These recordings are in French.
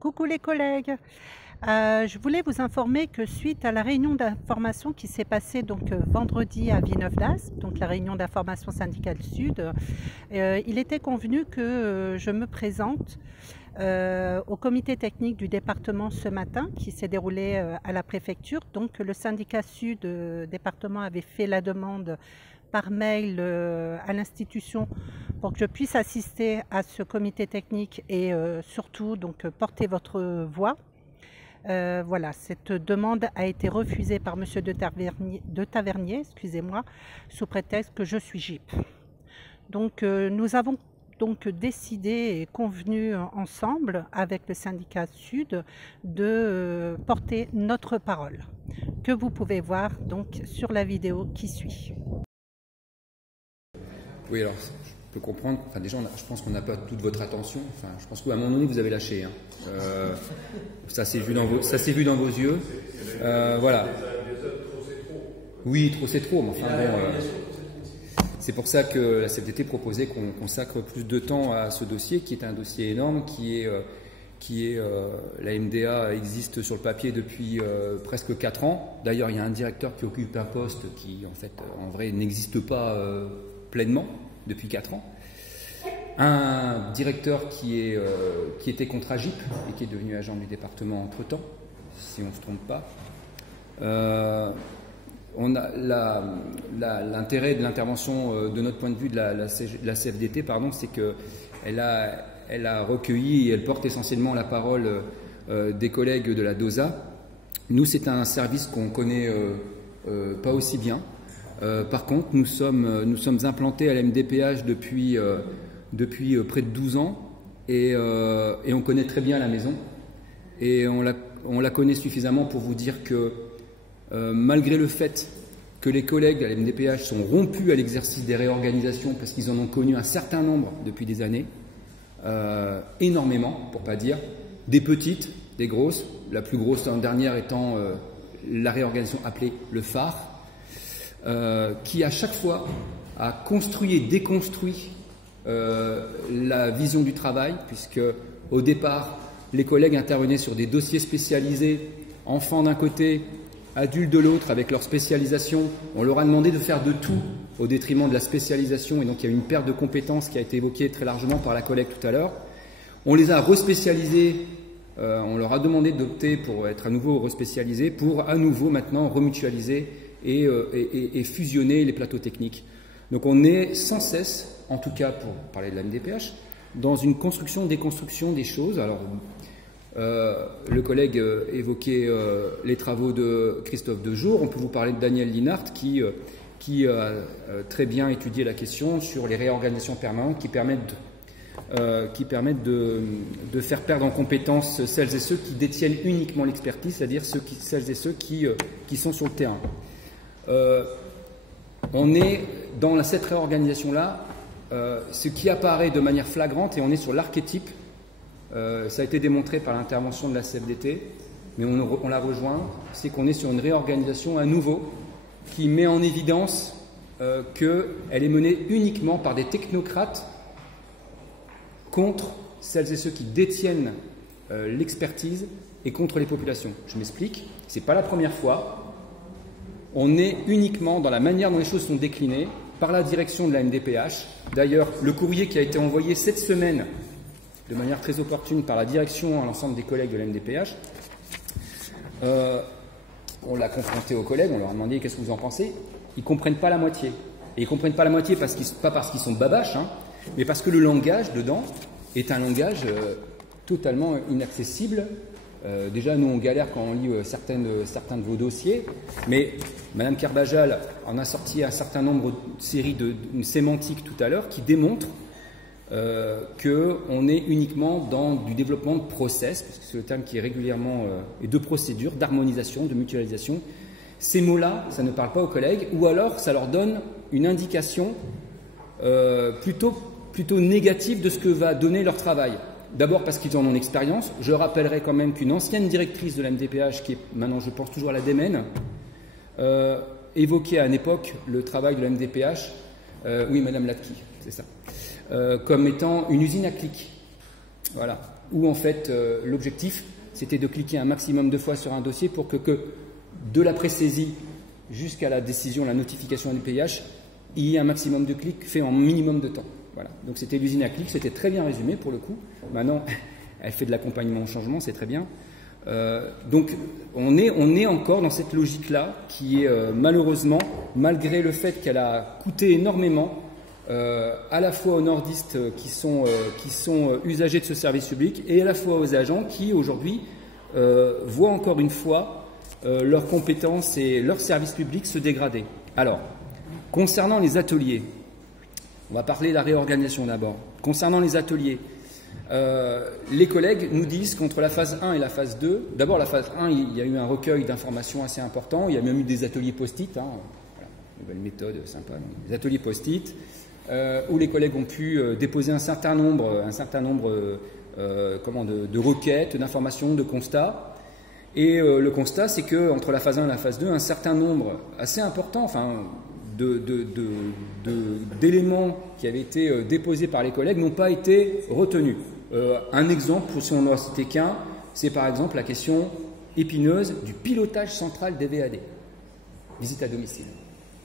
Coucou les collègues, je voulais vous informer que suite à la réunion d'information qui s'est passée vendredi à Villeneuve-d'Ascq, donc la réunion d'information syndicale Sud, il était convenu que je me présente au comité technique du département ce matin qui s'est déroulé à la préfecture. Donc le syndicat Sud département avait fait la demande par mail à l'institution pour que je puisse assister à ce comité technique et surtout porter votre voix. Voilà, cette demande a été refusée par monsieur de Tavernier, excusez-moi, sous prétexte que je suis GIP. Donc nous avons décidé et convenu ensemble avec le syndicat Sud de porter notre parole, que vous pouvez voir donc sur la vidéo qui suit. Oui, alors je peux comprendre. Enfin, déjà, je pense qu'on n'a pas toute votre attention. Enfin, je pense qu'à un moment donné, vous avez lâché. Hein. Ça s'est vu dans vos yeux. Voilà. Oui, trop c'est trop. Mais enfin, bon, c'est pour ça que la CFDT proposait qu'on consacre plus de temps à ce dossier, qui est un dossier énorme, la MDA existe sur le papier depuis presque 4 ans. D'ailleurs, il y a un directeur qui occupe un poste qui, en vrai, n'existe pas pleinement depuis 4 ans. Un directeur qui était contre AGIP et qui est devenu agent du département entre-temps, si on ne se trompe pas. L'intérêt de l'intervention, de notre point de vue de la CFDT, c'est qu'elle a recueilli et elle porte essentiellement la parole des collègues de la DOSA. Nous, c'est un service qu'on connaît pas aussi bien. Par contre, nous sommes implantés à la MDPH depuis près de 12 ans et on connaît très bien la maison et on la connaît suffisamment pour vous dire que malgré le fait que les collègues à la MDPH sont rompus à l'exercice des réorganisations parce qu'ils en ont connu un certain nombre depuis des années, énormément pour pas dire, des petites, des grosses, la plus grosse l'année dernière étant la réorganisation appelée le phare, qui à chaque fois a construit et déconstruit la vision du travail, puisque au départ les collègues intervenaient sur des dossiers spécialisés, enfants d'un côté, adultes de l'autre, avec leur spécialisation. On leur a demandé de faire de tout au détriment de la spécialisation, et donc il y a eu une perte de compétences qui a été évoquée très largement par la collègue tout à l'heure. On les a respécialisés, on leur a demandé d'opter pour être à nouveau respécialisés, pour à nouveau maintenant remutualiser et fusionner les plateaux techniques. Donc on est sans cesse, en tout cas pour parler de la MDPH, dans une construction, déconstruction des choses. Alors, le collègue évoquait les travaux de Christophe Dejour. On peut vous parler de Daniel Linhart qui a très bien étudié la question sur les réorganisations permanentes qui permettent de faire perdre en compétences celles et ceux qui détiennent uniquement l'expertise, c'est-à-dire celles et ceux qui sont sur le terrain. On est dans cette réorganisation-là, ce qui apparaît de manière flagrante, et on est sur l'archétype, ça a été démontré par l'intervention de la CFDT, mais on la rejoint, c'est qu'on est sur une réorganisation à nouveau qui met en évidence qu'elle est menée uniquement par des technocrates contre celles et ceux qui détiennent l'expertise et contre les populations. Je m'explique, ce n'est pas la première fois. On est uniquement dans la manière dont les choses sont déclinées par la direction de la MDPH. D'ailleurs, le courrier qui a été envoyé cette semaine de manière très opportune par la direction à l'ensemble des collègues de la MDPH, on l'a confronté aux collègues, on leur a demandé qu'est-ce que vous en pensez. Ils ne comprennent pas la moitié. Et ils ne comprennent pas la moitié pas parce qu'ils sont babaches, mais parce que le langage dedans est un langage totalement inaccessible. Déjà, nous, on galère quand on lit certains de vos dossiers, mais Mme Kerbajal en a sorti un certain nombre de séries d'une sémantique tout à l'heure qui démontrent qu'on est uniquement dans du développement de process, parce que c'est le terme qui est régulièrement, et de procédure, d'harmonisation, de mutualisation. Ces mots-là, ça ne parle pas aux collègues, ou alors ça leur donne une indication plutôt négative de ce que va donner leur travail. D'abord parce qu'ils en ont l'expérience. Je rappellerai quand même qu'une ancienne directrice de la MDPH, qui est maintenant, je pense, toujours à la DMN, évoquait à une époque le travail de la MDPH, oui, Madame Latki, c'est ça, comme étant une usine à clics. Voilà. où en fait l'objectif c'était de cliquer un maximum de fois sur un dossier pour que de la pré-saisie jusqu'à la décision, la notification du PIH, il y ait un maximum de clics fait en minimum de temps. Voilà. Donc c'était l'usine à clics, c'était très bien résumé pour le coup. Maintenant, elle fait de l'accompagnement au changement, c'est très bien. Donc on est encore dans cette logique-là qui est malheureusement, malgré le fait qu'elle a coûté énormément, à la fois aux nordistes qui sont usagers de ce service public et à la fois aux agents qui aujourd'hui voient encore une fois leurs compétences et leur service public se dégrader. Alors, concernant les ateliers, on va parler de la réorganisation d'abord. Concernant les ateliers, les collègues nous disent qu'entre la phase 1 et la phase 2, d'abord la phase 1, il y a eu un recueil d'informations assez important, il y a même eu des ateliers post-it, hein, voilà, nouvelle méthode sympa, des ateliers post-it, où les collègues ont pu déposer un certain nombre de requêtes, d'informations, de constats. Et le constat, c'est qu'entre la phase 1 et la phase 2, un certain nombre assez important d'éléments qui avaient été déposés par les collègues n'ont pas été retenus. Un exemple, si on n'en citer qu'un, c'est par exemple la question épineuse du pilotage central des VAD, visite à domicile.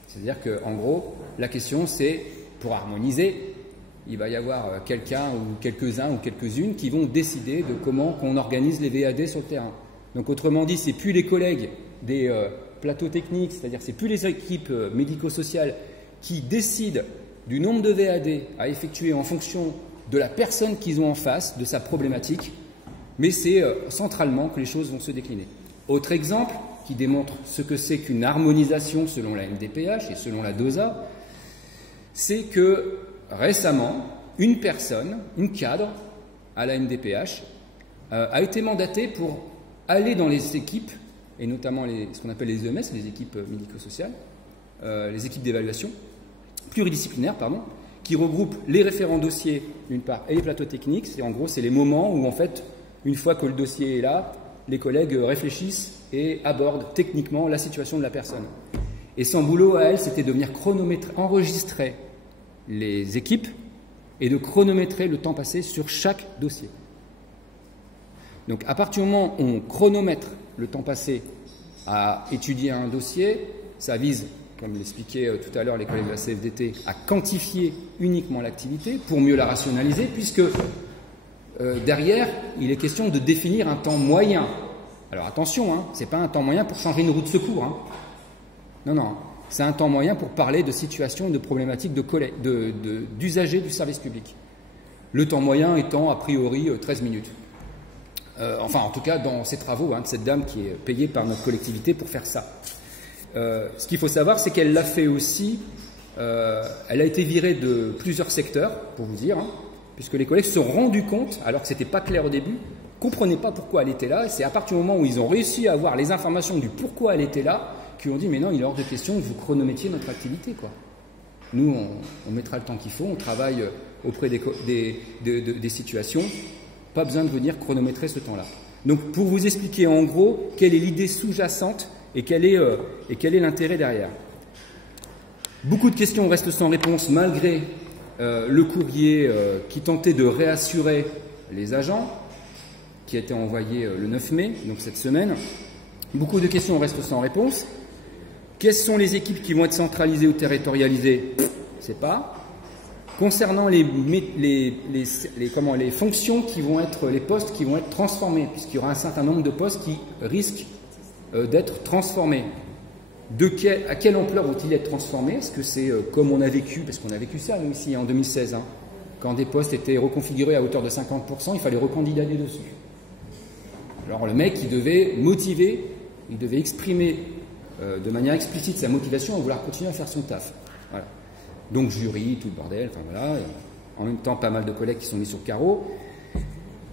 C'est-à-dire qu'en gros, la question c'est, pour harmoniser, il va y avoir quelqu'un ou quelques-uns ou quelques-unes qui vont décider de comment on organise les VAD sur le terrain. Donc autrement dit, c'est plus les collègues des plateaux techniques, c'est-à-dire c'est plus les équipes médico-sociales qui décident du nombre de VAD à effectuer en fonction de la personne qu'ils ont en face, de sa problématique, mais c'est centralement que les choses vont se décliner. Autre exemple qui démontre ce que c'est qu'une harmonisation selon la MDPH et selon la DOSA, c'est que récemment, une personne, une cadre à la MDPH, a été mandatée pour aller dans les équipes, et notamment ce qu'on appelle les EMS, les équipes médico-sociales, les équipes d'évaluation, pluridisciplinaires, pardon, qui regroupent les référents dossiers, d'une part, et les plateaux techniques. En gros, c'est les moments où, en fait, une fois que le dossier est là, les collègues réfléchissent et abordent techniquement la situation de la personne. Et son boulot à elle, c'était de venir enregistrer les équipes et de chronométrer le temps passé sur chaque dossier. Donc, à partir du moment où on chronomètre le temps passé à étudier un dossier, ça vise, comme l'expliquaient tout à l'heure les collègues de la CFDT, à quantifier uniquement l'activité pour mieux la rationaliser, puisque derrière, il est question de définir un temps moyen. Alors attention, hein, ce n'est pas un temps moyen pour changer une roue de secours. Hein. Non, non, c'est un temps moyen pour parler de situations et de problématiques d'usagers du service public. Le temps moyen étant a priori 13 minutes. Enfin, en tout cas, dans ces travaux, hein, de cette dame qui est payée par notre collectivité pour faire ça. Ce qu'il faut savoir, c'est qu'elle l'a fait aussi, elle a été virée de plusieurs secteurs, pour vous dire, hein, puisque les collègues se sont rendus compte, alors que ce n'était pas clair au début, ne comprenaient pas pourquoi elle était là. C'est à partir du moment où ils ont réussi à avoir les informations du pourquoi elle était là, qu'ils ont dit, mais non, il est hors de question que vous chronométriez notre activité, quoi. Nous, on mettra le temps qu'il faut, on travaille auprès des situations. Pas besoin de venir chronométrer ce temps-là. Donc, pour vous expliquer en gros quelle est l'idée sous-jacente et quel est l'intérêt derrière. Beaucoup de questions restent sans réponse malgré le courrier qui tentait de réassurer les agents, qui a été envoyé le 9 mai, donc cette semaine. Beaucoup de questions restent sans réponse. Quelles sont les équipes qui vont être centralisées ou territorialisées? Je ne sais pas. Concernant les fonctions qui vont être, les postes qui vont être transformés, puisqu'il y aura un certain nombre de postes qui risquent d'être transformés. À quelle ampleur vont-ils être transformés? Est-ce que c'est comme on a vécu, parce qu'on a vécu ça nous ici en 2016, hein, quand des postes étaient reconfigurés à hauteur de 50%, il fallait recandidater dessus. Alors le mec, il devait motiver, il devait exprimer de manière explicite sa motivation à vouloir continuer à faire son taf. Voilà. Donc jury, tout le bordel, enfin voilà. En même temps, pas mal de collègues qui sont mis sur le carreau.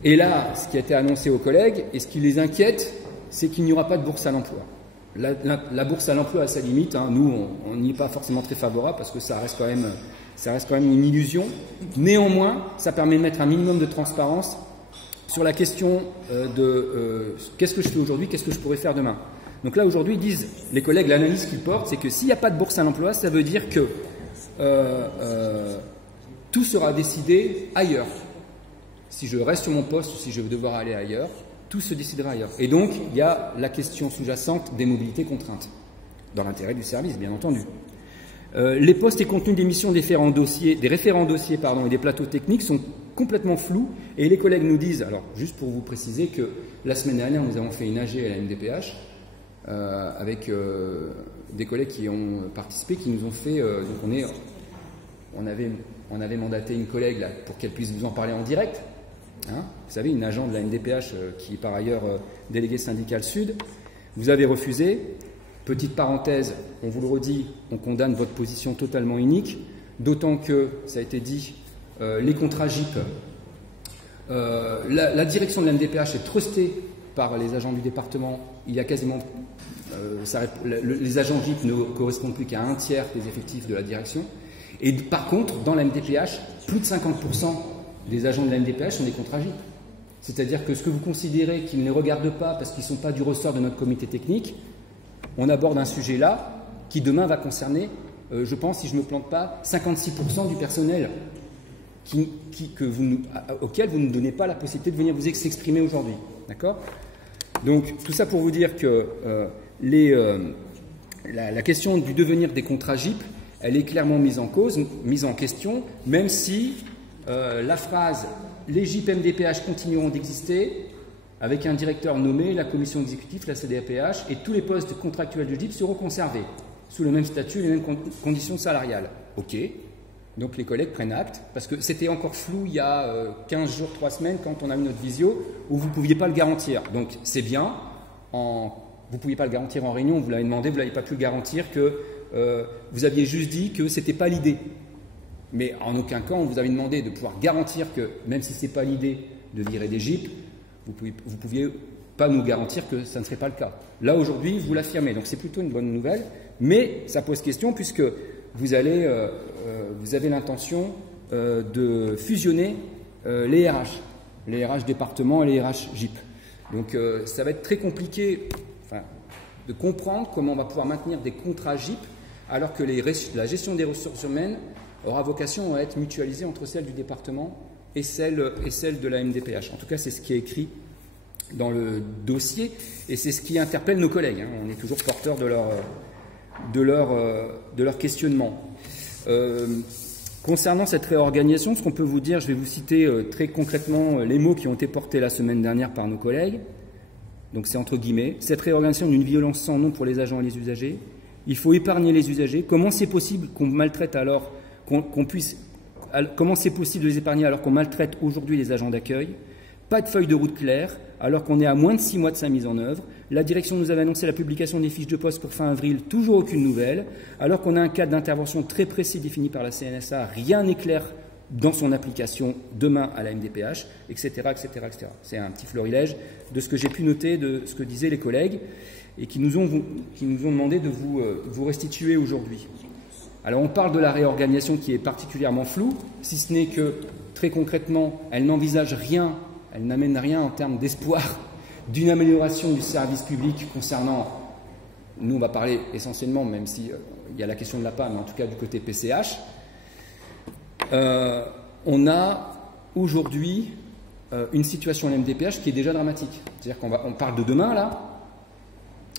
Et là, ce qui a été annoncé aux collègues, et ce qui les inquiète, c'est qu'il n'y aura pas de bourse à l'emploi. La bourse à l'emploi, à sa limite, hein, nous, on n'y est pas forcément très favorable parce que ça reste quand même une illusion. Néanmoins, ça permet de mettre un minimum de transparence sur la question de qu'est-ce que je fais aujourd'hui, qu'est-ce que je pourrais faire demain. Donc là, aujourd'hui, disent les collègues, l'analyse qu'ils portent, c'est que s'il n'y a pas de bourse à l'emploi, ça veut dire que tout sera décidé ailleurs. si je reste sur mon poste ou si je vais devoir aller ailleurs, tout se décidera ailleurs. Et donc, il y a la question sous-jacente des mobilités contraintes, dans l'intérêt du service, bien entendu. Les postes et contenus des missions des référents dossiers et des plateaux techniques sont complètement flous, et les collègues nous disent, alors juste pour vous préciser que la semaine dernière, nous avons fait une AG à la MDPH, avec des collègues qui ont participé, qui nous ont fait, donc on avait mandaté une collègue là, pour qu'elle puisse vous en parler en direct. Hein, vous savez, une agent de la MDPH qui est par ailleurs déléguée syndicale Sud. Vous avez refusé. Petite parenthèse, on vous le redit, on condamne votre position totalement unique, d'autant que, ça a été dit, les contrats GIP, la direction de la MDPH est trustée par les agents du département. Il y a quasiment, les agents GIP ne correspondent plus qu'à un tiers des effectifs de la direction. Et par contre, dans la MDPH, plus de 50% des agents de la MDPH sont des contrats GIP. C'est-à-dire que ce que vous considérez qu'ils ne les regardent pas parce qu'ils ne sont pas du ressort de notre comité technique, on aborde un sujet là qui demain va concerner, je pense, si je ne me plante pas, 56% du personnel auquel vous ne donnez pas la possibilité de venir vous exprimer aujourd'hui. D'accord ? Donc tout ça pour vous dire que la question du devenir des contrats GIP, elle est clairement mise en cause, mise en question, même si la phrase « les GIP MDPH continueront d'exister » avec un directeur nommé, la commission exécutive, la CDAPH, et tous les postes contractuels du GIP seront conservés, sous le même statut et les mêmes conditions salariales. OK. Donc les collègues prennent acte, parce que c'était encore flou il y a 15 jours, 3 semaines, quand on a eu notre visio, où vous ne pouviez pas le garantir. Donc c'est bien, vous ne pouviez pas le garantir en réunion, vous l'avez demandé, vous n'avez pas pu le garantir, que vous aviez juste dit que ce n'était pas l'idée. Mais en aucun cas, on vous avait demandé de pouvoir garantir que, même si ce n'est pas l'idée de virer des GIP, vous ne pouviez pas nous garantir que ça ne serait pas le cas. Là, aujourd'hui, vous l'affirmez, donc c'est plutôt une bonne nouvelle, mais ça pose question puisque vous avez l'intention de fusionner les RH département et les RH GIP. Donc ça va être très compliqué de comprendre comment on va pouvoir maintenir des contrats GIP alors que la gestion des ressources humaines aura vocation à être mutualisée entre celle du département et celle de la MDPH. En tout cas, c'est ce qui est écrit dans le dossier et c'est ce qui interpelle nos collègues. Hein. On est toujours porteurs de leur questionnement. Concernant cette réorganisation, ce qu'on peut vous dire, je vais vous citer très concrètement les mots qui ont été portés la semaine dernière par nos collègues. Donc c'est entre guillemets. Cette réorganisation d'une violence sans nom pour les agents et les usagers. Il faut épargner les usagers. Comment c'est possible qu'on maltraite alors comment c'est possible de les épargner alors qu'on maltraite aujourd'hui les agents d'accueil? Pas de feuille de route claire, alors qu'on est à moins de 6 mois de sa mise en œuvre. La direction nous avait annoncé la publication des fiches de poste pour fin avril, toujours aucune nouvelle. Alors qu'on a un cadre d'intervention très précis défini par la CNSA, rien n'est clair dans son application demain à la MDPH, etc. etc., etc. C'est un petit florilège de ce que j'ai pu noter, de ce que disaient les collègues, et qui nous ont demandé de vous restituer aujourd'hui. Alors on parle de la réorganisation qui est particulièrement floue, si ce n'est que, très concrètement, elle n'envisage rien, elle n'amène rien en termes d'espoir d'une amélioration du service public concernant, nous on va parler essentiellement, même si il y a la question de la PAM, mais en tout cas du côté PCH, on a aujourd'hui une situation à l'MDPH qui est déjà dramatique. C'est-à-dire qu'on parle de demain là,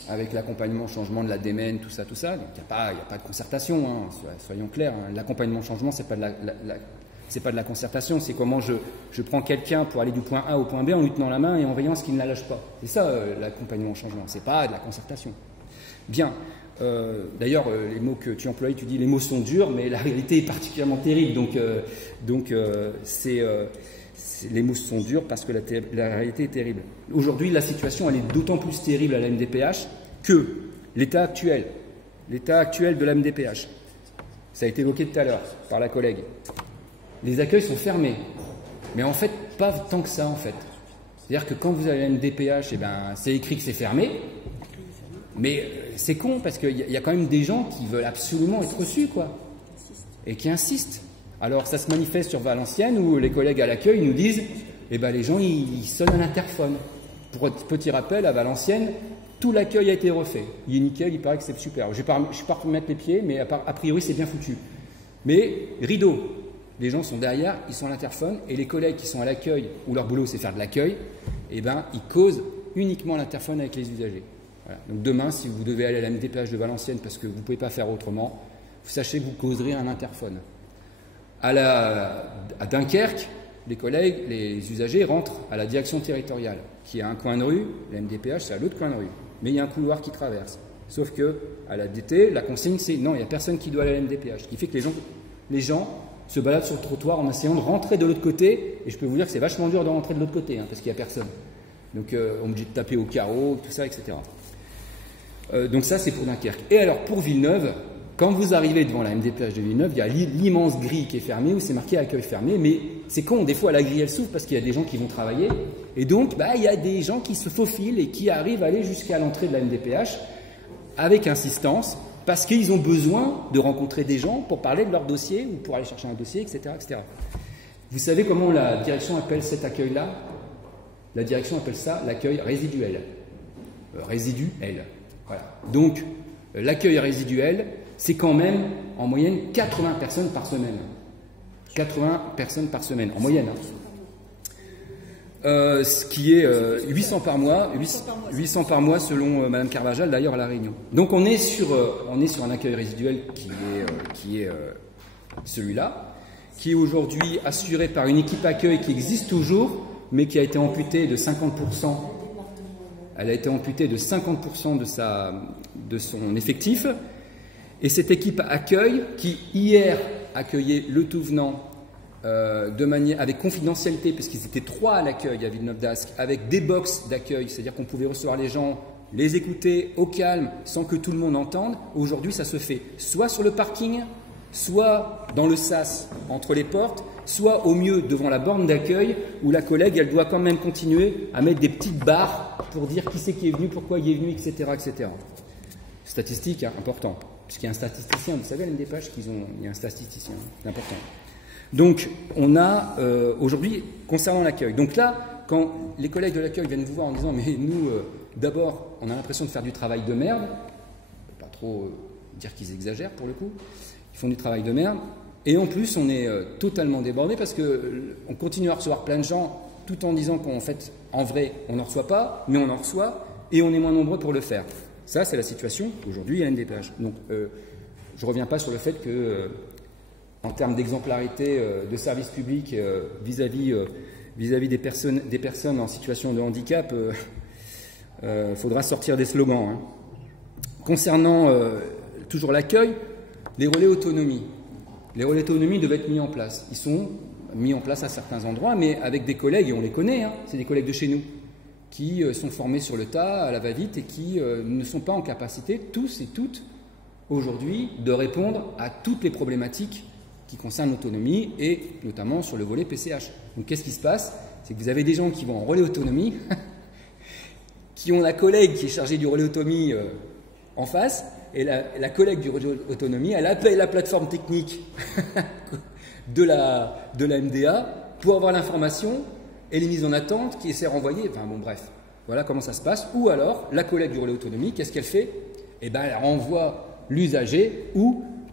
avec l'accompagnement au changement de la DMN, tout ça, donc il n'y a pas de concertation, hein, soyons clairs, hein. L'accompagnement au changement, c'est pas de la concertation, c'est comment je prends quelqu'un pour aller du point A au point B en lui tenant la main et en veillant à ce qu'il ne la lâche pas. C'est ça l'accompagnement au changement, c'est pas de la concertation. Bien, d'ailleurs, les mots que tu emploies, tu dis les mots sont durs, mais la réalité est particulièrement terrible, donc les mots sont durs parce que la réalité est terrible. Aujourd'hui, la situation elle est d'autant plus terrible à la MDPH que l'état actuel de la MDPH, ça a été évoqué tout à l'heure par la collègue, les accueils sont fermés, mais en fait, pas tant que ça en fait. C'est-à-dire que quand vous avez la MDPH, c'est écrit que c'est fermé, mais c'est con parce qu'il y a quand même des gens qui veulent absolument être reçus, quoi, et qui insistent. Alors ça se manifeste sur Valenciennes où les collègues à l'accueil nous disent les gens ils sonnent à l'interphone. Pour petit rappel, à Valenciennes, tout l'accueil a été refait. Il est nickel, il paraît que c'est super. Je ne vais pas remettre les pieds, mais a priori c'est bien foutu. Mais rideau. les gens sont derrière, ils sont à l'interphone, et les collègues qui sont à l'accueil, où leur boulot c'est faire de l'accueil, eh ben, ils causent uniquement à l'interphone avec les usagers. Voilà. Donc demain, si vous devez aller à la MDPH de Valenciennes parce que vous ne pouvez pas faire autrement, sachez que vous causerez un interphone. À Dunkerque, les collègues, les usagers rentrent à la direction territoriale, qui est à un coin de rue, la MDPH c'est à l'autre coin de rue, mais il y a un couloir qui traverse. Sauf que à la DT, la consigne c'est non, il n'y a personne qui doit aller à la MDPH, ce qui fait que les gens se baladent sur le trottoir en essayant de rentrer de l'autre côté, et je peux vous dire que c'est vachement dur de rentrer de l'autre côté, parce qu'il n'y a personne. Donc on est obligé de taper au carreau, tout ça, etc. Donc ça c'est pour Dunkerque. Et alors pour Villeneuve, quand vous arrivez devant la MDPH de Villeneuve, il y a l'immense grille qui est fermée, où c'est marqué accueil fermé, mais c'est con, des fois la grille elle s'ouvre parce qu'il y a des gens qui vont travailler, et donc il y a des gens qui se faufilent et qui arrivent à aller jusqu'à l'entrée de la MDPH avec insistance, parce qu'ils ont besoin de rencontrer des gens pour parler de leur dossier ou pour aller chercher un dossier, etc., etc. Vous savez comment la direction appelle cet accueil-là? La direction appelle ça l'accueil résiduel. Résiduel. Voilà. Donc, l'accueil résiduel, c'est quand même en moyenne 80 personnes par semaine. 80 personnes par semaine, en moyenne. Ce qui est 800 par mois, 800 par mois selon Madame Carvajal, d'ailleurs à La Réunion. Donc on est sur un accueil résiduel qui est celui-là, qui est aujourd'hui assuré par une équipe accueil qui existe toujours, mais qui a été amputée de 50%. Elle a été amputée de 50% de son effectif. Et cette équipe accueil, qui hier accueillait le tout venant avec confidentialité, parce qu'ils étaient 3 à l'accueil à Villeneuve-d'Ascq, avec des box d'accueil, c'est-à-dire qu'on pouvait recevoir les gens, les écouter au calme, sans que tout le monde entende. Aujourd'hui, ça se fait soit sur le parking, soit dans le sas entre les portes, soit au mieux devant la borne d'accueil, où la collègue, elle doit quand même continuer à mettre des petites barres pour dire qui c'est qui est venu, pourquoi il est venu, etc. etc. Statistique, hein, important. Puisqu'il y a un statisticien, vous savez, à l'MDPH, il y a un statisticien, c'est important. Donc, on a aujourd'hui, concernant l'accueil, donc là, quand les collègues de l'accueil viennent vous voir en disant « mais nous, d'abord, on a l'impression de faire du travail de merde », pas trop dire qu'ils exagèrent pour le coup, ils font du travail de merde, et en plus, on est totalement débordé parce qu'on continue à recevoir plein de gens tout en disant qu'en fait, en vrai, on n'en reçoit pas, mais on en reçoit, et on est moins nombreux pour le faire. Ça, c'est la situation aujourd'hui à NDPH. Donc, je ne reviens pas sur le fait que, en termes d'exemplarité de service public vis-à-vis des personnes en situation de handicap, faudra sortir des slogans. Hein. Concernant toujours l'accueil, les relais autonomie. Les relais autonomie devaient être mis en place. Ils sont mis en place à certains endroits, mais avec des collègues, et on les connaît, hein, c'est des collègues de chez nous, qui sont formés sur le tas, à la va-vite, et qui ne sont pas en capacité, tous et toutes, aujourd'hui, de répondre à toutes les problématiques qui concernent l'autonomie, et notamment sur le volet PCH. Donc qu'est-ce qui se passe? C'est que vous avez des gens qui vont en relais autonomie, qui ont la collègue qui est chargée du relais autonomie en face, et la collègue du relais autonomie, elle appelle la plateforme technique de la MDA pour avoir l'information, et les mises en attente qui essaient de renvoyer, enfin bon bref, voilà comment ça se passe. Ou alors, la collègue du relais autonomie, qu'est-ce qu'elle fait? Eh bien, elle renvoie l'usager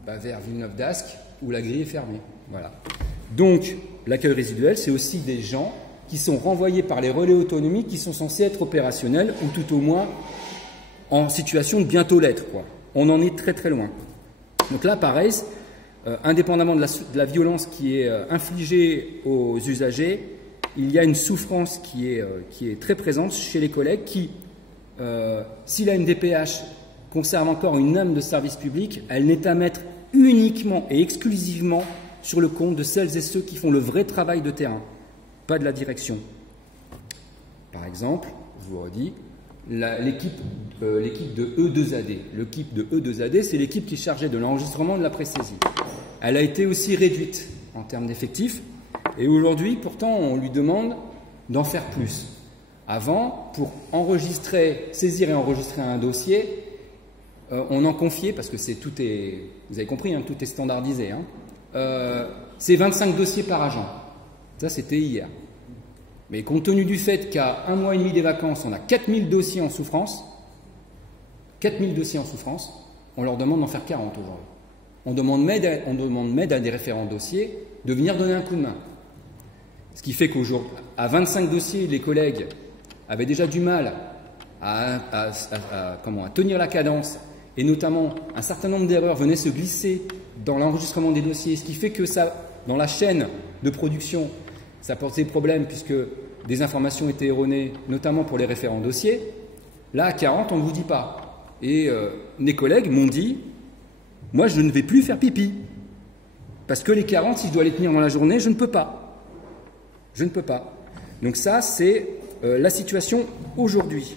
vers Villeneuve-d'Ascq, où la grille est fermée. Voilà. Donc, l'accueil résiduel, c'est aussi des gens qui sont renvoyés par les relais autonomie qui sont censés être opérationnels, ou tout au moins en situation de bientôt l'être, quoi. On en est très très loin. Donc là, pareil, indépendamment de la violence qui est infligée aux usagers, il y a une souffrance qui est très présente chez les collègues qui, si la MDPH conserve encore une âme de service public, elle n'est à mettre uniquement et exclusivement sur le compte de celles et ceux qui font le vrai travail de terrain, pas de la direction. Par exemple, je vous redis, l'équipe de E2AD. L'équipe de E2AD, c'est l'équipe qui est chargée de l'enregistrement de la pré-saisie. Elle a été aussi réduite en termes d'effectifs. Et aujourd'hui, pourtant, on lui demande d'en faire plus. Avant, pour saisir et enregistrer un dossier, on en confiait, parce que tout est, vous avez compris, hein, tout est standardisé, hein, c'est 25 dossiers par agent. Ça, c'était hier. Mais compte tenu du fait qu'à 1 mois et demi des vacances, on a 4000 dossiers en souffrance, 4000 dossiers en souffrance, on leur demande d'en faire 40 aujourd'hui. on demande même à des référents dossiers de venir donner un coup de main. Ce qui fait qu'aujourd'hui, à 25 dossiers, les collègues avaient déjà du mal à tenir la cadence, et notamment un certain nombre d'erreurs venaient se glisser dans l'enregistrement des dossiers, ce qui fait que ça, dans la chaîne de production, ça posait problème puisque des informations étaient erronées, notamment pour les référents dossiers. Là, à 40, on ne vous dit pas. Et mes collègues m'ont dit, moi, je ne vais plus faire pipi. Parce que les 40, si je dois les tenir dans la journée, je ne peux pas. Je ne peux pas. Donc ça, c'est la situation aujourd'hui.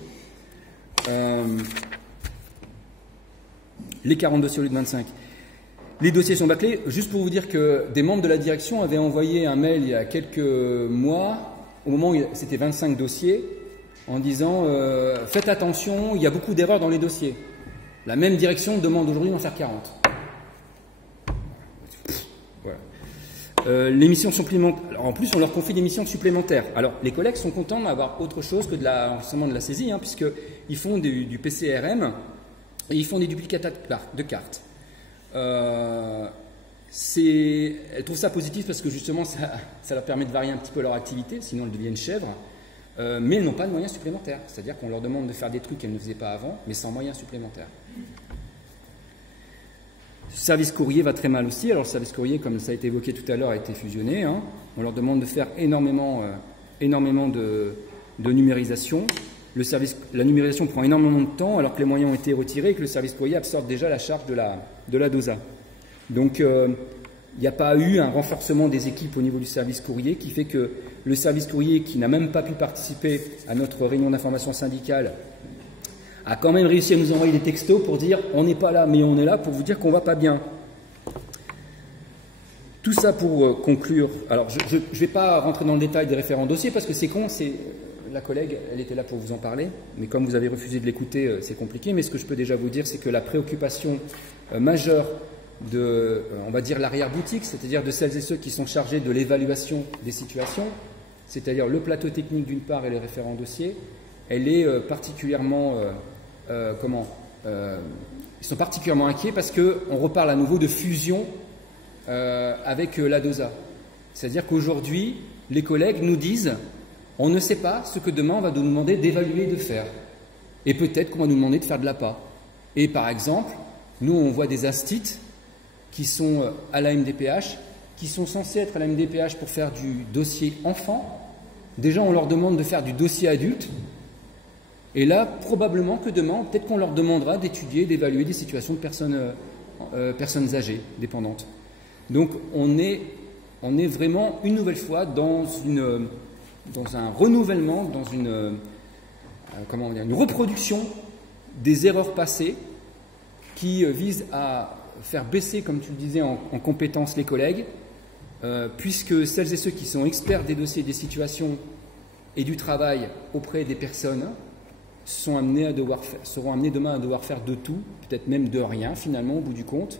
Les 40 dossiers au lieu de 25. Les dossiers sont bâclés. Juste pour vous dire que des membres de la direction avaient envoyé un mail il y a quelques mois, au moment où c'était 25 dossiers, en disant faites attention, il y a beaucoup d'erreurs dans les dossiers. La même direction demande aujourd'hui d'en faire 40. Voilà. Les missions supplémentaires. Alors, en plus, on leur confie des missions supplémentaires. Alors, les collègues sont contents d'avoir autre chose que de l'enregistrement de la saisie, puisqu'ils font du PCRM et ils font des duplicata de cartes. Elles trouvent ça positif parce que justement, ça leur permet de varier un petit peu leur activité, sinon elles deviennent chèvres. Mais elles n'ont pas de moyens supplémentaires. C'est-à-dire qu'on leur demande de faire des trucs qu'elles ne faisaient pas avant, mais sans moyens supplémentaires. Le service courrier va très mal aussi. Alors le service courrier, comme ça a été évoqué tout à l'heure, a été fusionné. On leur demande de faire énormément de numérisation. La numérisation prend énormément de temps alors que les moyens ont été retirés et que le service courrier absorbe déjà la charge de la DOSA. Donc il n'y a pas eu un renforcement des équipes au niveau du service courrier qui fait que le service courrier, qui n'a même pas pu participer à notre réunion d'information syndicale, a quand même réussi à nous envoyer des textos pour dire on n'est pas là mais on est là pour vous dire qu'on ne va pas bien. Tout ça pour conclure. Alors je ne vais pas rentrer dans le détail des référents dossiers parce que c'est con, la collègue, elle était là pour vous en parler, mais comme vous avez refusé de l'écouter, c'est compliqué. Mais ce que je peux déjà vous dire, c'est que la préoccupation majeure de, on va dire, l'arrière-boutique, c'est-à-dire de celles et ceux qui sont chargés de l'évaluation des situations, c'est-à-dire le plateau technique d'une part et les référents dossiers, elle est particulièrement, ils sont particulièrement inquiets parce qu'on reparle à nouveau de fusion avec la DOSA. C'est-à-dire qu'aujourd'hui, les collègues nous disent on ne sait pas ce que demain on va nous demander d'évaluer et de faire. Et peut-être qu'on va nous demander de faire de l'APA. Et par exemple, nous on voit des instits qui sont à la MDPH, qui sont censés être à la MDPH pour faire du dossier enfant. Déjà on leur demande de faire du dossier adulte. Et là, probablement que demain, peut-être qu'on leur demandera d'étudier, d'évaluer des situations de personnes âgées, dépendantes. Donc on est vraiment une nouvelle fois dans un renouvellement, dans une reproduction des erreurs passées qui visent à faire baisser, comme tu le disais, en compétences les collègues, puisque celles et ceux qui sont experts des dossiers, des situations et du travail auprès des personnes seront amenés demain à devoir faire de tout, peut-être même de rien finalement au bout du compte,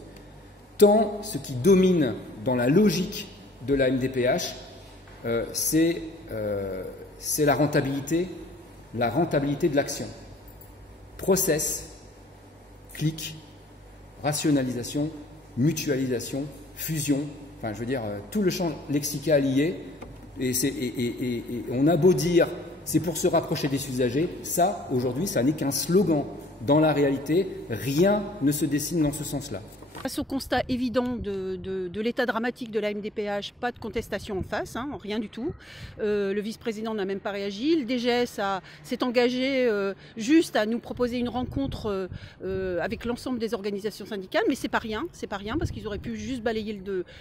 tant ce qui domine dans la logique de la MDPH, c'est la rentabilité de l'action. Process, clic, rationalisation, mutualisation, fusion, enfin je veux dire tout le champ lexical y est, et on a beau dire c'est pour se rapprocher des usagers, ça aujourd'hui ça n'est qu'un slogan. Dans la réalité, rien ne se dessine dans ce sens-là. Face au constat évident de l'état dramatique de la MDPH, pas de contestation en face, rien du tout. Le vice-président n'a même pas réagi. Le DGS s'est engagé juste à nous proposer une rencontre avec l'ensemble des organisations syndicales, mais c'est pas rien parce qu'ils auraient pu juste balayer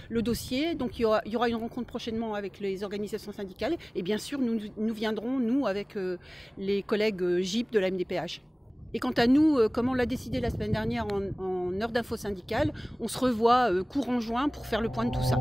le dossier. Donc il y aura une rencontre prochainement avec les organisations syndicales et bien sûr nous viendrons, nous, avec les collègues GIP de la MDPH. Et quant à nous, comme on l'a décidé la semaine dernière en heure d'info syndicale, on se revoit courant juin pour faire le point de tout ça.